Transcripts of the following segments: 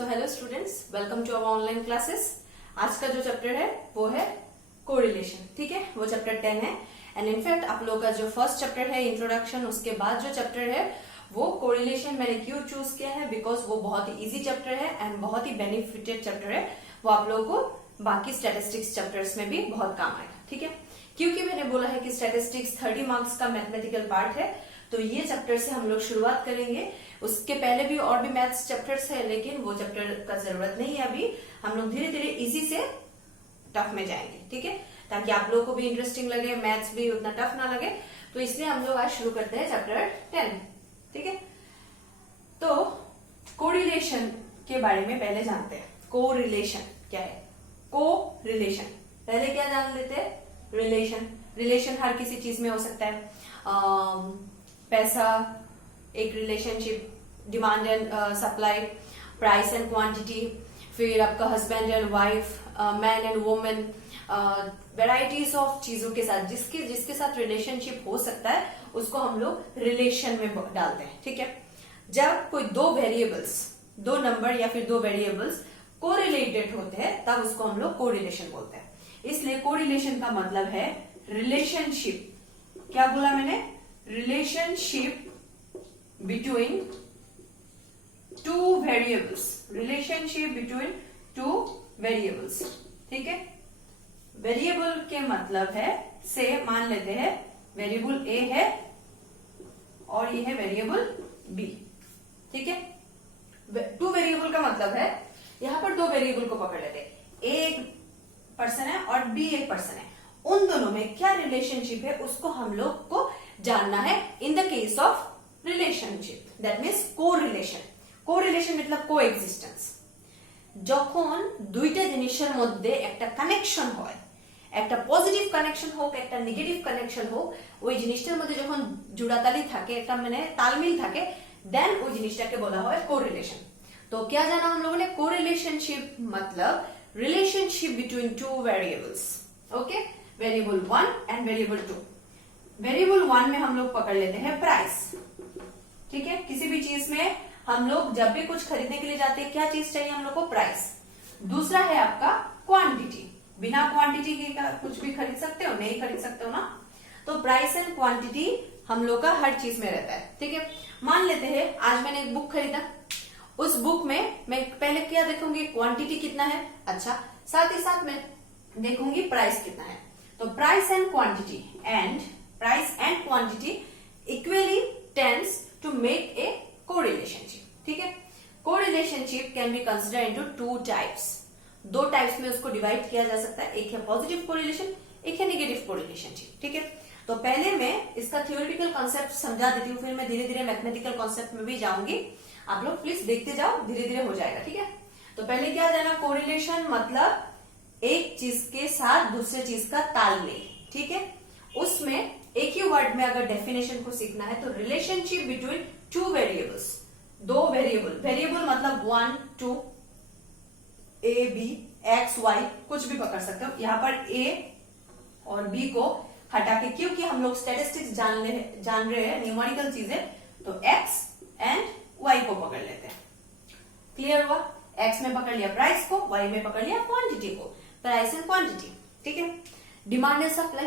So hello students, welcome to our online classes. आज का जो चैप्टर है वो है कोरिलेशन। ठीक है, वो चैप्टर 10 है एंड इनफैक्ट आप लोगों का जो फर्स्ट चैप्टर है इंट्रोडक्शन, उसके बाद जो चैप्टर है वो कोरिलेशन मैंने क्यों चूज किया है, बिकॉज वो बहुत ही इजी चैप्टर है एंड बहुत ही बेनिफिटेड चैप्टर है। वो आप लोगों को बाकी स्टैटिस्टिक्स चैप्टर्स में भी बहुत काम आएगा। ठीक है, क्योंकि मैंने बोला है कि स्टैटिस्टिक्स 30 मार्क्स का मैथमेटिकल पार्ट है, तो ये चैप्टर से हम लोग शुरुआत करेंगे। उसके पहले भी और भी मैथ्स चैप्टर्स है, लेकिन वो चैप्टर का जरूरत नहीं है अभी। हम लोग धीरे धीरे इजी से टफ में जाएंगे। ठीक है, ताकि आप लोगों को भी इंटरेस्टिंग लगे, मैथ्स भी उतना टफ ना लगे। तो इसलिए हम लोग आज शुरू करते हैं चैप्टर 10। ठीक है, तो कोरिलेशन के बारे में पहले जानते हैं। कोरिलेशन क्या है? कोरिलेशन पहले क्या जान लेते हैं? रिलेशन। रिलेशन हर किसी चीज में हो सकता है। पैसा एक relationship, demand and supply, price and quantity, फिर आपका husband and wife, man and women, varieties of चीजों के साथ जिसके साथ रिलेशनशिप हो सकता है उसको हम लोग रिलेशन में डालते हैं। ठीक है, जब कोई दो वेरिएबल्स, दो नंबर या फिर दो वेरिएबल्स कोरिलेटेड होते हैं तब उसको हम लोग कोरिलेशन बोलते हैं। इसलिए कोरिलेशन का मतलब है रिलेशनशिप। क्या बोला मैंने? Relationship between two variables. Relationship between two variables. ठीक है, वेरिएबल के मतलब है, से मान लेते हैं वेरिएबल ए है और ये है वेरिएबल बी। ठीक है, टू वेरिएबल का मतलब है यहां पर दो वेरिएबल को पकड़ लेते हैं, ए एक पर्सन है और बी एक पर्सन है। उन दोनों में क्या रिलेशनशिप है उसको हम लोग को जानना है इन the case of relationship, that means correlation. Correlation मतलब कोएक्सिस्टेंस। যখন দুইটা জিনিসের মধ্যে একটা কানেকশন হয়, একটা পজিটিভ কানেকশন হোক একটা নেগেটিভ কানেকশন হোক, ওই জিনিসটার মধ্যে যখন জোড়াতালি থাকে, একটা মানে তালমিল থাকে, দেন ওই জিনিসটাকে বলা হয় কোরিলেशन। तो क्या जाना हम लोगों ने? कोरिलेशनशिप मतलब relationship between two variables. Okay, variable 1 and variable 2। Variable 1 में हम लोग पकड़ लेते हैं प्राइस। ठीक है, किसी भी चीज में हम लोग जब भी कुछ खरीदने के लिए जाते हैं, क्या चीज चाहिए हम लोग को? प्राइस। दूसरा है आपका क्वांटिटी। बिना क्वांटिटी के कुछ भी खरीद सकते हो? नहीं खरीद सकते हो ना। तो प्राइस एंड क्वांटिटी हम लोग का हर चीज में रहता है। ठीक है, मान लेते हैं आज मैंने एक बुक खरीदा, उस बुक में मैं पहले क्या देखूंगी? क्वांटिटी कितना है। अच्छा, साथ ही साथ मैं देखूंगी प्राइस कितना है। तो price and quantity equally tends to make a correlationship. ठीक है, correlationship can be consider into two types. दो टाइप्स में उसको डिवाइड किया जा सकता है, एक है पॉजिटिव कोरिलेशन, एक है नेगेटिव कोरिलेशनशिप। ठीक है, तो पहले मैं इसका थियोरेटिकल कॉन्सेप्ट समझा देती हूँ, फिर मैं धीरे धीरे मैथमेटिकल कॉन्सेप्ट में भी जाऊंगी। आप लोग प्लीज देखते जाओ, धीरे धीरे हो जाएगा। ठीक है, तो पहले क्या जाना? कोरिलेशन मतलब एक चीज के साथ दूसरे चीज का तालमेल। ठीक है, उसमें एक ही वर्ड में अगर डेफिनेशन को सीखना है तो रिलेशनशिप बिटवीन टू वेरिएबल्स, दो वेरिएबल मतलब 1 2 ए बी एक्स वाई कुछ भी पकड़ सकते हो। यहां पर ए और बी को हटा के, क्योंकि हम लोग स्टैटिस्टिक्स जान रहे हैं, न्यूमेरिकल चीजें, तो एक्स एंड वाई को पकड़ लेते हैं। क्लियर हुआ? एक्स में पकड़ लिया प्राइस को, वाई में पकड़ लिया क्वांटिटी को। Price and quantity. ठीक है, डिमांड एंड सप्लाई।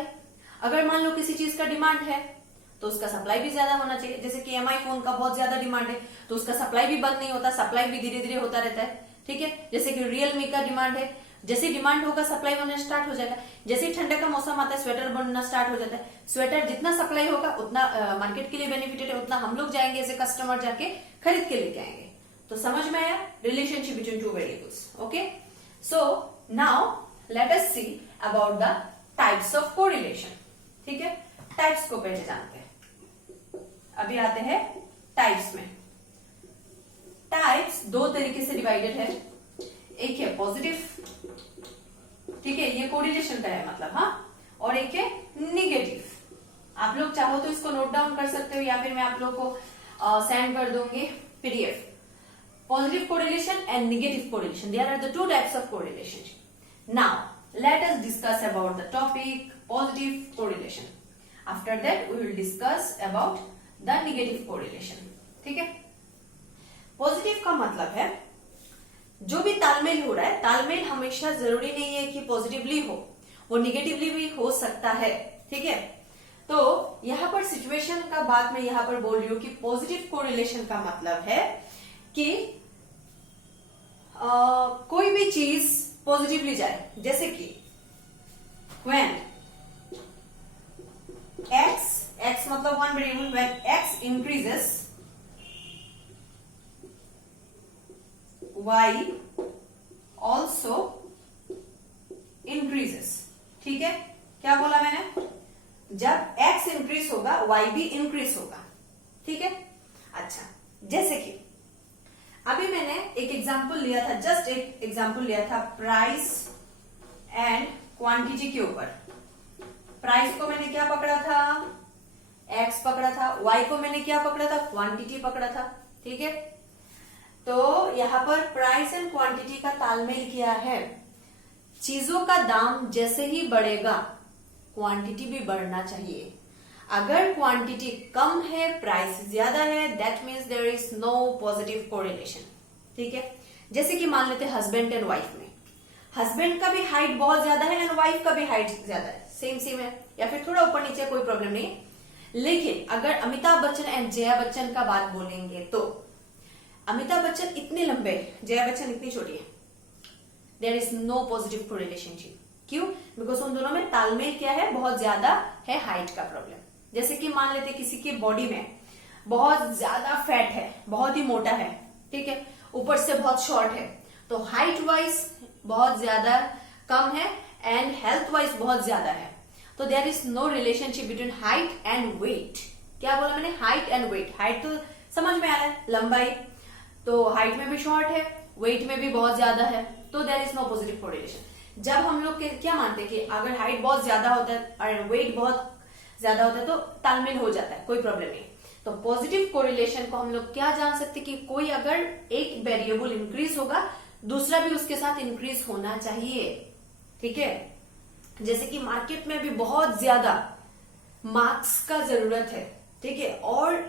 अगर मान लो किसी चीज का डिमांड है तो उसका सप्लाई भी ज्यादा होना चाहिए। जैसे कि एमआई फोन का बहुत ज्यादा डिमांड है तो उसका सप्लाई भी बंद नहीं होता, सप्लाई भी धीरे धीरे होता रहता है। ठीक है, जैसे कि रियलमी का डिमांड है, जैसे डिमांड होगा सप्लाई होना स्टार्ट हो जाएगा। जैसे ठंडे का मौसम आता है स्वेटर बनना स्टार्ट हो जाता है। स्वेटर जितना सप्लाई होगा उतना मार्केट के लिए बेनिफिटेड है, उतना हम लोग जाएंगे एज ए कस्टमर जाके खरीद के लेके आएंगे। तो समझ में आया? Relationship between two variables. Okay, so now let us see about the types of correlation. ठीक है, टाइप्स को पहले जानते हैं। अभी आते हैं टाइप्स में। टाइप्स दो तरीके से डिवाइडेड है, एक है पॉजिटिव, ठीक है, ये कोरिलेशन का है मतलब, हाँ, और एक है निगेटिव। आप लोग चाहो तो इसको नोट डाउन कर सकते हो या फिर मैं आप लोग को सेंड कर दूंगी PDF. Positive correlation and negative correlation, there are the two types of correlation. Now let us discuss about the topic positive correlation. After that we will discuss about the negative correlation. ठीक है, positive का मतलब है जो भी तालमेल हो रहा है, तालमेल हमेशा जरूरी नहीं है कि पॉजिटिवली हो, वो निगेटिवली भी हो सकता है। ठीक है, तो यहां पर सिचुएशन का बात मैं यहां पर बोल रही हूं कि पॉजिटिव कोरिलेशन का मतलब है कि कोई भी चीज पॉजिटिवली जाए, जैसे कि when x मतलब one variable, when x increases y also increases। ठीक है, क्या बोला मैंने? जब x इंक्रीज होगा y भी इंक्रीज होगा। ठीक है, अच्छा, जैसे कि अभी मैंने एक एग्जांपल लिया था, जस्ट एक एग्जांपल लिया था प्राइस एंड क्वांटिटी के ऊपर। प्राइस को मैंने क्या पकड़ा था? x पकड़ा था। y को मैंने क्या पकड़ा था? क्वांटिटी पकड़ा था। ठीक है, तो यहां पर प्राइस एंड क्वांटिटी का तालमेल क्या है? चीजों का दाम जैसे ही बढ़ेगा क्वांटिटी भी बढ़ना चाहिए। अगर क्वांटिटी कम है, प्राइस ज्यादा है, that means there is no positive correlation. ठीक है, जैसे कि मान लेते हैं हस्बैंड एंड वाइफ में, हस्बैंड का भी हाइट बहुत ज्यादा है एंड वाइफ का भी हाइट ज्यादा है, सेम है या फिर थोड़ा ऊपर नीचे, कोई प्रॉब्लम नहीं। लेकिन अगर अमिताभ बच्चन एंड जया बच्चन का बात बोलेंगे तो अमिताभ बच्चन इतने लंबे, जया बच्चन इतनी छोटी है, देयर इज नो पॉजिटिव कोरिलेशनशिप। क्यों? बिकॉज उन दोनों में तालमेल क्या है? बहुत ज्यादा है हाइट का प्रॉब्लम। जैसे कि मान लेते किसी की बॉडी में बहुत ज्यादा फैट है, बहुत ही मोटा है, ठीक है, ऊपर से बहुत शॉर्ट है, तो हाइट वाइज बहुत ज्यादा कम है एंड हेल्थ वाइज बहुत ज्यादा है, तो there is no relationship between height and weight. क्या बोला मैंने? Height and wait. हाइट तो समझ में आ रहा है, लंबाई, तो हाइट में भी शॉर्ट है, वेट में भी बहुत ज्यादा है, तो there is no positive correlation. जब हम लोग क्या मानते हैं कि अगर हाइट बहुत ज्यादा होता है और वेट बहुत ज्यादा होता है तो तालमेल हो जाता है, कोई प्रॉब्लम नहीं। तो पॉजिटिव कोरिलेशन को हम लोग क्या जान सकते कि कोई अगर एक वेरिएबल इंक्रीज होगा, दूसरा भी उसके साथ इंक्रीज होना चाहिए। ठीक है, जैसे कि मार्केट में भी बहुत ज्यादा मार्क्स का जरूरत है, ठीक है, और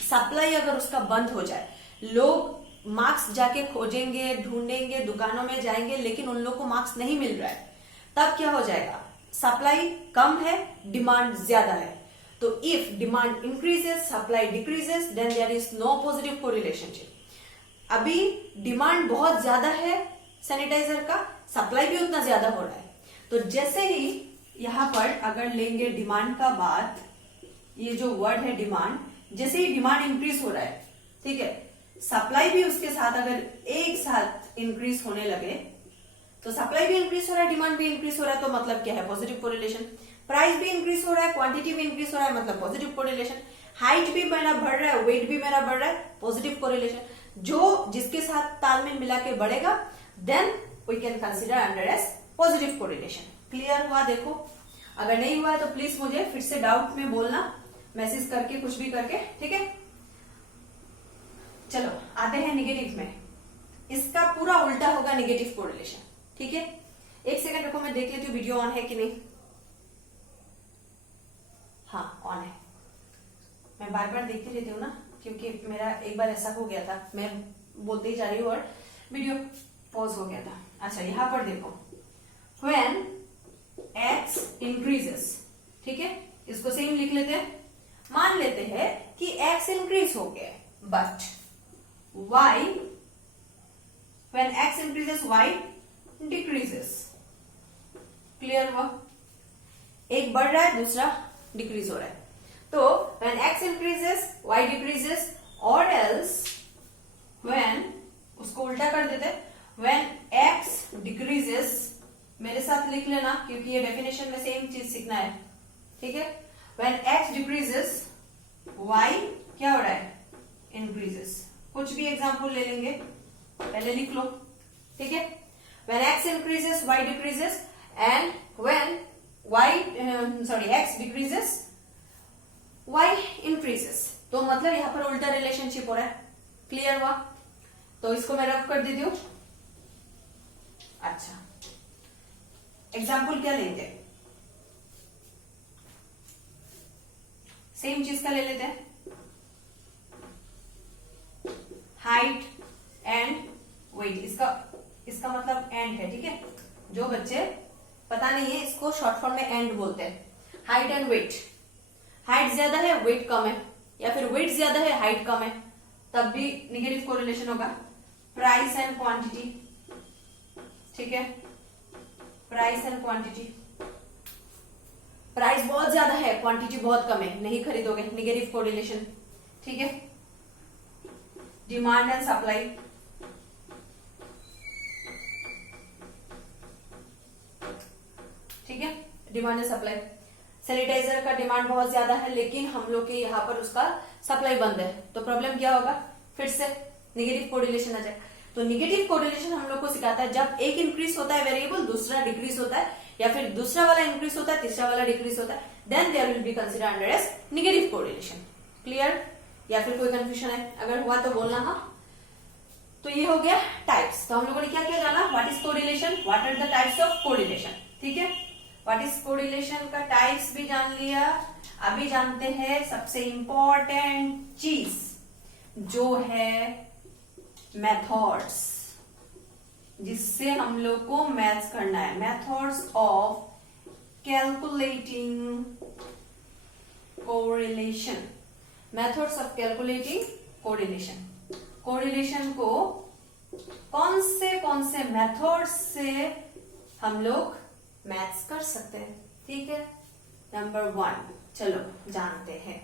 सप्लाई अगर उसका बंद हो जाए, लोग मार्क्स जाके खोजेंगे, ढूंढेंगे, दुकानों में जाएंगे, लेकिन उन लोग को मार्क्स नहीं मिल रहा है, तब क्या हो जाएगा? सप्लाई कम है, डिमांड ज्यादा है, तो if demand increases, supply decreases, then there is no positive correlationship. अभी डिमांड बहुत ज्यादा है सैनिटाइजर का, सप्लाई भी उतना ज्यादा हो रहा है, तो जैसे ही यहां पर अगर लेंगे डिमांड का बात, ये जो वर्ड है डिमांड, जैसे ही डिमांड इंक्रीज हो रहा है, ठीक है, सप्लाई भी उसके साथ अगर एक साथ इंक्रीज होने लगे, तो सप्लाई भी इंक्रीज हो रहा है, डिमांड भी इंक्रीज हो रहा है, तो मतलब क्या है? Positive correlation. प्राइस भी इंक्रीज हो रहा है, क्वांटिटी भी इंक्रीज हो रहा है, मतलब पॉजिटिव कोरिलेशन। हाइट भी मेरा बढ़ रहा है, वेट भी मेरा बढ़ रहा है, पॉजिटिव कोरिलेशन। जो जिसके साथ तालमेल मिला के बढ़ेगा, then we can consider under as positive correlation. Clear हुआ? देखो, अगर नहीं हुआ तो प्लीज मुझे फिर से डाउट में बोलना, मैसेज करके, कुछ भी करके, ठीक है। चलो आते हैं निगेटिव में। इसका पूरा उल्टा होगा निगेटिव कोरिलेशन, ठीक है। एक सेकंड रखो, मैं देख लेती हूँ वीडियो ऑन है कि नहीं। हाँ, ऑन है। मैं बार बार देखती रहती हूँ ना, क्योंकि मेरा एक बार ऐसा हो गया था, मैं बोलते ही जा रही हूँ और वीडियो पॉज हो गया था। अच्छा, यहां पर देखो, when x increases, ठीक है, इसको सेम लिख लेते हैं। मान लेते हैं कि x इंक्रीज हो गया, but y, when x increases y decreases। Clear हुआ? एक बढ़ रहा है, दूसरा डिक्रीज हो रहा है, तो when x increases y decreases, or else when, उसको उल्टा कर देते, when x decreases, मेरे साथ लिख लेना क्योंकि ये डेफिनेशन में सेम चीज सीखना है, ठीक है। when x decreases y क्या हो रहा है? increases। कुछ भी एग्जांपल ले लेंगे, पहले लिख लो, ठीक है। when x increases y decreases, and when x decreases y increases, तो मतलब यहां पर उल्टा रिलेशनशिप हो रहा है। क्लियर हुआ? तो इसको मैं रब कर देती हूं। अच्छा, एग्जाम्पल क्या लेंगे? सेम चीज का ले लेते हैं, हाइट एंड वेट। इसका इसका मतलब एंड है, ठीक है। जो बच्चे पता नहीं है, इसको शॉर्ट फॉर्म में एंड बोलते हैं। हाइट एंड वेट, हाइट ज्यादा है वेट कम है, या फिर वेट ज्यादा है हाइट कम है, तब भी निगेटिव कोरिलेशन होगा। प्राइस एंड क्वांटिटी, ठीक है, प्राइस एंड क्वांटिटी, प्राइस बहुत ज्यादा है क्वांटिटी बहुत कम है, नहीं खरीदोगे, निगेटिव कोरिलेशन, ठीक है। डिमांड एंड सप्लाई, ठीक है, डिमांड एंड सप्लाई। सैनिटाइजर का डिमांड बहुत ज्यादा है लेकिन हम लोग के यहाँ पर उसका सप्लाई बंद है, तो प्रॉब्लम क्या होगा, फिर से निगेटिव कोरिलेशन आ जाएगा। तो निगेटिव कोरिलेशन हम लोग को सिखाता है जब एक इंक्रीज होता है वेरिएबल, दूसरा डिक्रीज होता है, या फिर दूसरा वाला इंक्रीज होता है, तीसरा वाला डिक्रीज होता है, then there will be consider under as negative correlation. Clear? या फिर कोई कंफ्यूजन है, अगर हुआ तो बोलना। हाँ, तो ये हो गया टाइप्स। तो हम लोगों ने क्या क्या जाना, what is correlation, what are the types of correlation, ठीक है। व्हाट इज कोरिलेशन का टाइप्स भी जान लिया। अभी जानते हैं सबसे इंपॉर्टेंट चीज जो है मेथड्स, जिससे हम लोग को मैथ्स करना है। Methods of calculating correlation, methods of calculating correlation. Correlation को कौन से मेथड्स से हम लोग मैथ्स कर सकते हैं, ठीक है। नंबर 1, चलो जानते हैं।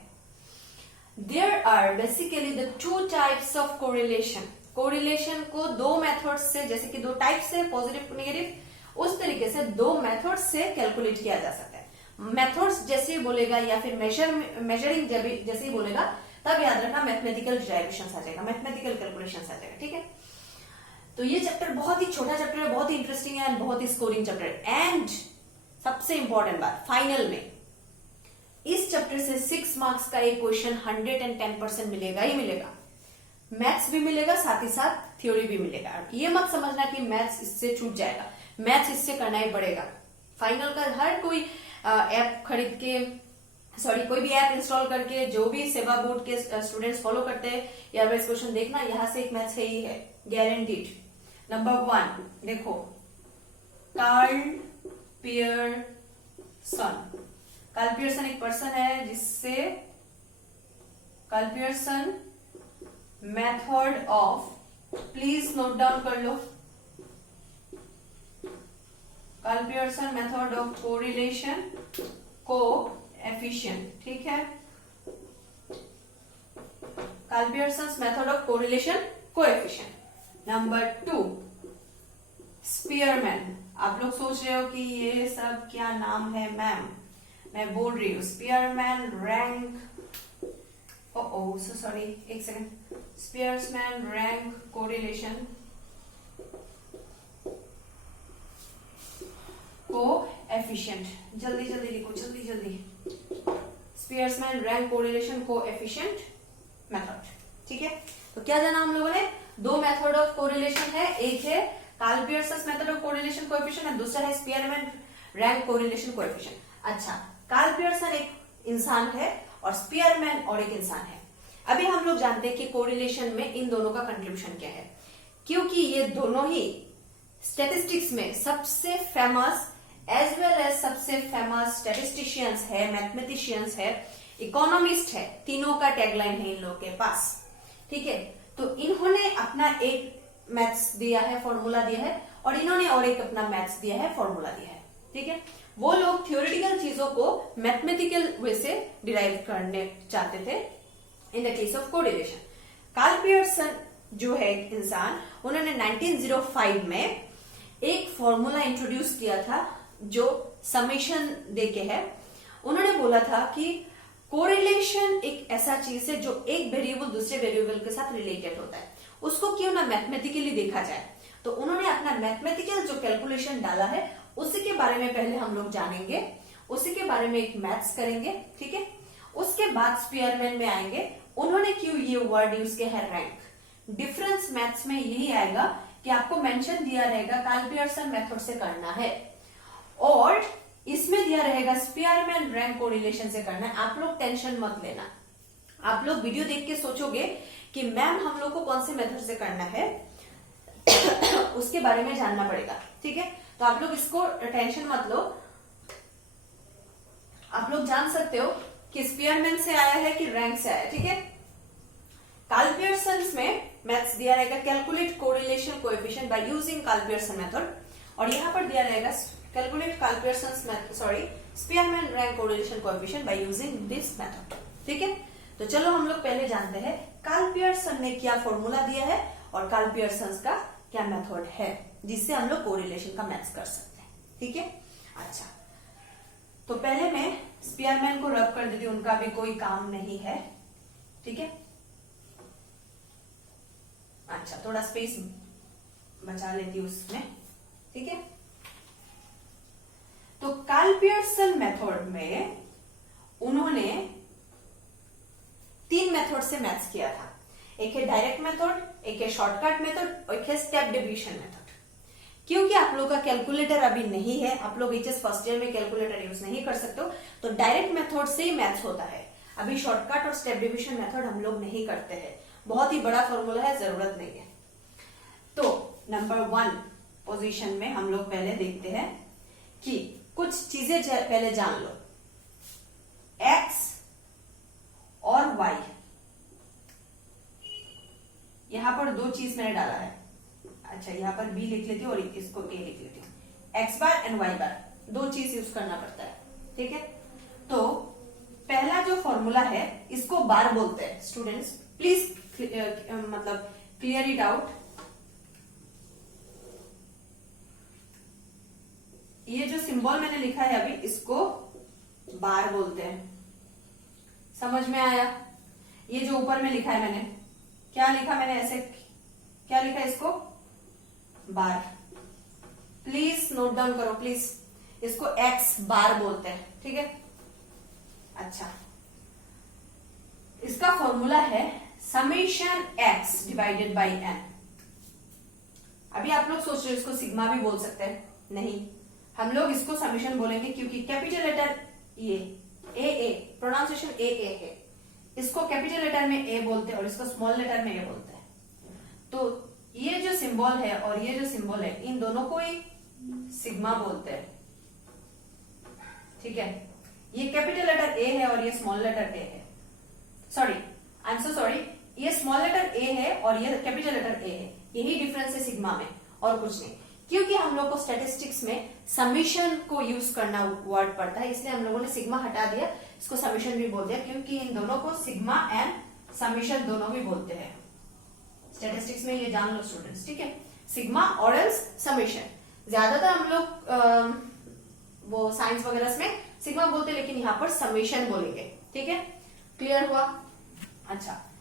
There are basically the 2 types of correlation. Correlation को 2 मेथड्स से, जैसे कि 2 टाइप्स से, पॉजिटिव नेगेटिव, उस तरीके से 2 मेथड्स से कैलकुलेट किया जा सकता है। मेथड्स जैसे ही बोलेगा या फिर मेजरिंग जैसे ही बोलेगा तब याद रखना मैथमेटिकल डेरिवेशन आ जाएगा, मैथमेटिकल कैलकुलेशन आ जाएगा, ठीक है। तो ये चैप्टर बहुत ही छोटा चैप्टर है, बहुत ही इंटरेस्टिंग है, बहुत ही स्कोरिंग चैप्टर है। एंड सबसे इंपॉर्टेंट बात, फाइनल में इस चैप्टर से 6 मार्क्स का एक क्वेश्चन 110% मिलेगा ही मिलेगा। मैथ्स भी मिलेगा, साथ ही साथ थ्योरी भी मिलेगा। ये मत समझना कि मैथ्स इससे छूट जाएगा, मैथ्स इससे करना ही पड़ेगा। फाइनल का हर कोई ऐप खरीद के, कोई भी ऐप इंस्टॉल करके, जो भी सेवा बोर्ड के स्टूडेंट्स फॉलो करते हैं, या वेस्ट क्वेश्चन देखना, यहां से एक मैथ्स है ही है, गारंटीड। नंबर 1 देखो, कार्ल पियर्सन। कार्ल पियर्सन एक पर्सन है जिससे Karl Pearson method of, please note down कर लो, Karl Pearson method of correlation coefficient, ठीक है। Karl Pearson method of correlation coefficient. Number 2 Spearman. आप लोग सोच रहे हो कि ये सब क्या नाम है मैम, मैं बोल रही हूँ स्पीयरमैन रैंक, सॉरी एक second, Spearman rank correlation coefficient. जल्दी जल्दी लिखो, जल्दी जल्दी। Spearman rank correlation coefficient method, ठीक है। तो क्या जाना हम लोगों ने, 2 मेथड ऑफ कोरिलेशन है, एक है Karl Pearson method of correlation coefficient और दूसरा है स्पीयरमैन रैंक कोरिलेशन कोएफिशिएंट। अच्छा, कार्ल पियर्सन एक इंसान है और स्पीयरमैन और एक इंसान है। अभी हम लोग जानते हैं कि कोरिलेशन में इन दोनों का कंट्रीब्यूशन क्या है, क्योंकि ये दोनों ही स्टैटिस्टिक्स में सबसे फेमस एज वेल एज सबसे फेमस स्टैटिस्टिशियंस है, मैथमेटिशियंस है, इकोनॉमिस्ट है, तीनों का टैगलाइन है इन लोगों के पास, ठीक है। तो इन्होंने अपना एक मैथ्स दिया है, फॉर्मूला दिया है, और इन्होंने और एक अपना मैथ्स दिया है, फॉर्मूला दिया है, ठीक है। वो लोग थ्योरेटिकल चीजों को मैथमेटिकल वे से डिराइव करने चाहते थे in the case of correlation. Karl Pearson जो है इंसान, उन्होंने 1905 में एक फॉर्मूला इंट्रोड्यूस किया था जो समेशन देके है। उन्होंने बोला था कि कोरिलेशन एक ऐसा चीज है जो एक वेरिएबल दूसरे वेरिएबल के साथ रिलेटेड होता है, उसको क्यों ना मैथमेटिकली देखा जाए। तो उन्होंने अपना मैथमेटिकल जो कैलकुलेशन डाला है उसी के बारे में पहले हम लोग जानेंगे, उसी के बारे में एक मैथ्स करेंगे, ठीक है। उसके बाद स्पीयरमैन में आएंगे, उन्होंने क्यों ये वर्ड यूज किया है रैंक। डिफरेंस मैथ्स में यही आएगा कि आपको मेंशन दिया रहेगा कार्ल पियर्सन मेथड से करना है, और इसमें दिया रहेगा स्पीयरमैन रैंक कोरिलेशन से करना है। आप लोग टेंशन मत लेना, आप लोग वीडियो देख के सोचोगे कि मैम हम लोग को कौन से मेथड से करना है, उसके बारे में जानना पड़ेगा। ठीक है, तो आप लोग इसको टेंशन मत लो, आप लोग जान सकते हो कि स्पीयरमैन से आया है कि रैंक से आया है। ठीक है, कार्ल पियर्सन में मैथ्स दिया रहेगा calculate correlation coefficient by using Karl Pearson method, और यहां पर दिया रहेगा calculate Karl Pearson Spearman rank correlation coefficient by using this method. ठीक है, तो चलो हम लोग पहले जानते हैं कार्ल पियर्सन ने क्या फॉर्मूला दिया है और कार्ल पियर्सन का क्या मेथड है जिससे हम लोग कोरिलेशन का मैथ्स कर सकते हैं। ठीक है, अच्छा तो पहले मैं स्पीयरमैन को रब कर देती हूँ, उनका भी कोई काम नहीं है। ठीक है, अच्छा थोड़ा स्पेस बचा लेती हूँ उसमें। ठीक है, तो कार्ल पियर्सन मेथड में उन्होंने 3 मेथड से मैथ्स किया था, एक है डायरेक्ट मेथड, एक है शॉर्टकट मेथड और एक है स्टेप डिवीजन मेथड। क्योंकि आप लोग का कैलकुलेटर अभी नहीं है, आप लोग एचएस फर्स्ट ईयर में कैलकुलेटर यूज नहीं कर सकते हो, तो डायरेक्ट मेथड से ही मैथ्स होता है। अभी शॉर्टकट और स्टेप डिवीजन मेथड हम लोग नहीं करते हैं, बहुत ही बड़ा फॉर्मूला है, जरूरत नहीं है। तो नंबर 1 पोजीशन में हम लोग पहले देखते हैं कि कुछ चीजें पहले जान लो, x और y, यहां पर 2 चीज मैंने डाला है। अच्छा यहाँ पर b लिख लेती हूँ और इसको a लिख लेती हूँ। x बार एंड y बार 2 चीज यूज करना पड़ता है। ठीक है, तो पहला जो फॉर्मूला है इसको बार बोलते हैं। स्टूडेंट्स प्लीज मतलब क्लियर इट आउट। ये जो सिंबल मैंने लिखा है अभी, इसको बार बोलते हैं। समझ में आया? ये जो ऊपर में लिखा है मैंने, क्या लिखा मैंने, ऐसे क्या लिखा है, इसको बार। प्लीज नोट डाउन करो प्लीज, इसको x बार बोलते हैं। ठीक है, अच्छा इसका फॉर्मूला है summation x divided by n। अभी आप लोग सोच रहे हो इसको सिग्मा भी बोल सकते हैं, नहीं, हम लोग इसको समेशन बोलेंगे क्योंकि कैपिटल लेटर ये ए प्रोनाउंसिएशन ए है, इसको कैपिटल लेटर में ए बोलते हैं और इसको स्मॉल लेटर में ए बोलते हैं। तो ये जो सिंबल है और ये जो सिंबल है, इन दोनों को ही सिग्मा बोलते हैं। ठीक है, ये कैपिटल लेटर ए है और ये स्मॉल लेटर ए है। Sorry, I am so sorry, ये स्मॉल लेटर ए है और ये कैपिटल लेटर ए है, यही डिफरेंस है सिग्मा में और कुछ नहीं। क्योंकि हम लोग को स्टैटिस्टिक्स में समीशन को यूज करना वर्ड पड़ता है, इसलिए हम लोगों ने सिग्मा हटा दिया, इसको समीशन भी बोल दिया, क्योंकि इन दोनों को सिग्मा एंड समीशन दोनों भी बोलते हैं। स्टैटिस्टिक्स में ये जान लो स्टूडेंट्स। ठीक है, सिग्मा और एल्स समीशन। ज्यादातर हम लोग वो साइंस वगैरह में सिग्मा बोलते हैं, लेकिन यहाँ पर समीशन बोलेंगे। ठीक है, क्लियर हुआ? अच्छा,